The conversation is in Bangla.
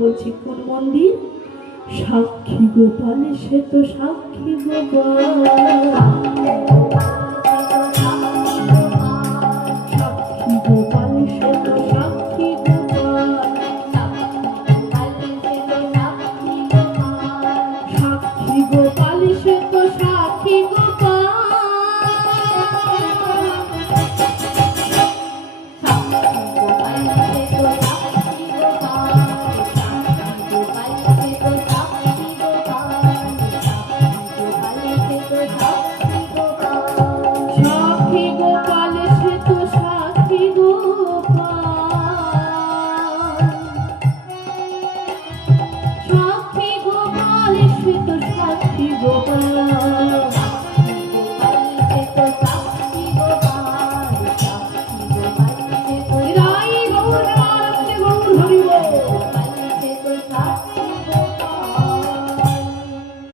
বলছি কোন মন্দির? সাক্ষী গোপাল, সে তো সাক্ষী গোপাল। সাক্ষী গোপাল, সে তো সাক্ষী গোপাল। সাক্ষী গোপাল, সে তো সাক্ষী গোপাল। সাক্ষী গোপাল, সে তো সাক্ষী গোপাল। সাক্ষী গোপাল, সে তো সাক্ষী গোপাল। রাই গৌর নারায়ণ গৌর হরি বল।